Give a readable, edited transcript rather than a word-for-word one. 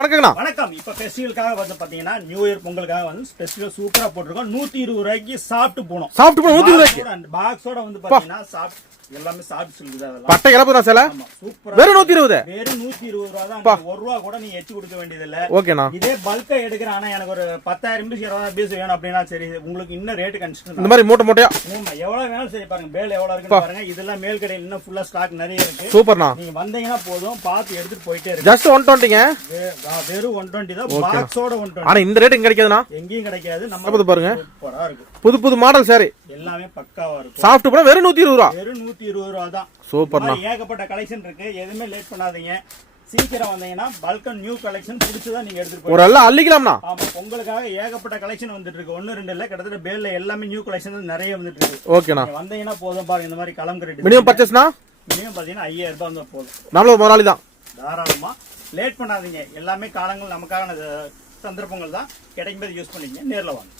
வணக்கங்கண்ணா. வணக்கம். இப்ப ஃபெஸ்டிவலுக்காக வந்து பாத்தீங்கன்னா நியூ இயர் பொங்கலுக்காக வந்து ஸ்பெஷல் சூப்பரா போட்டிருக்கோம். 120 ரூபாய்க்கு சாப்பிட்டு போனோம். 120 ரூபாய்க்கு பாக்ஸோட வந்து பாத்தீங்கன்னா சாப்பிட்டு எல்லாமே சாப்பிட்டு சொல்லுது. அதெல்லாம் பட்டை கிளப்புதான் சேல. சூப்பரா வெறும் 120. வெறும் 120 ரூபா தான். 1 ரூபா கூட நீ எச்சு கொடுக்க வேண்டியது இல்ல. ஓகேண்ணா. இதே பல்கா எடுக்கிற ஆனா எனக்கு ஒரு 10,000 பீஸ் 20,000 பீஸ் வேணும் அப்படின்னா சரி உங்களுக்கு இன்னும் ரேட் கன்சிடர் இந்த மாதிரி மூட்டை மூட்டையா எவ்வளவு வேணாலும் சரி பாருங்க. பேல் எவ்வளவு இருக்குன்னு பாருங்க. இதெல்லாம் மேல் கடையில் இன்னும் ஃபுல்லா ஸ்டாக் நிறைய இருக்கு. சூப்பர்ண்ணா. நீங்க வந்தீங்கன்னா போதும் பார்த்து எடுத்துட்டு போயிட்டே இருக்கு. ஜஸ்ட் 120ங்க. வெறும் 120 தான். பாக்ஸோட 120. ஆனா இந்த ரேட் எங்க கிடைக்காதுண்ணா? எங்கேயும் கிடைக்காது. நம்ம பாருங்க சூப்பரா இருக்கு. புது மாடல் சாரி எல்லாமே பக்காவா இருக்கும். சாஃப்ட் போனா வெறும் 120 ரூபா. வெறும் 120 ரூபா தான். சூப்பர்ண்ணா. ஏகப்பட்ட கலெக்ஷன் இருக்கு. எதுவுமே லேட் பண்ணாதீங்க. சீக்கிரம் வந்தீங்கன்னா பல்கன் நியூ கலெக்ஷன் பிடிச்சதா நீங்க எடுத்துட்டு ஒரு எல்லாம் அள்ளிக்கலாம்ண்ணா. ஆமா உங்களுக்காக ஏகப்பட்ட கலெக்ஷன் வந்துட்டு இருக்கு. 1 2 இல்ல கிட்டத்தட்ட பேல்ல எல்லாமே நியூ கலெக்ஷன் நிறைய வந்துட்டு இருக்கு. ஓகேண்ணா. வந்தீங்கன்னா போதும் பாருங்க. இந்த மாதிரி கலம்கரை மினிமம் பர்ச்சேஸ்னா மினிமம் பாத்தீங்கன்னா 5000 ரூபாய் வந்தா போதும். நம்மள முதலாளி தான். தாராளமா லேட் பண்ணாதீங்க. எல்லாமே காலங்கள் நமக்கான சந்தர்ப்பங்கள் தான். கிடைக்கும்போது யூஸ் பண்ணிக்கங்க. நேர்ல வாங்க.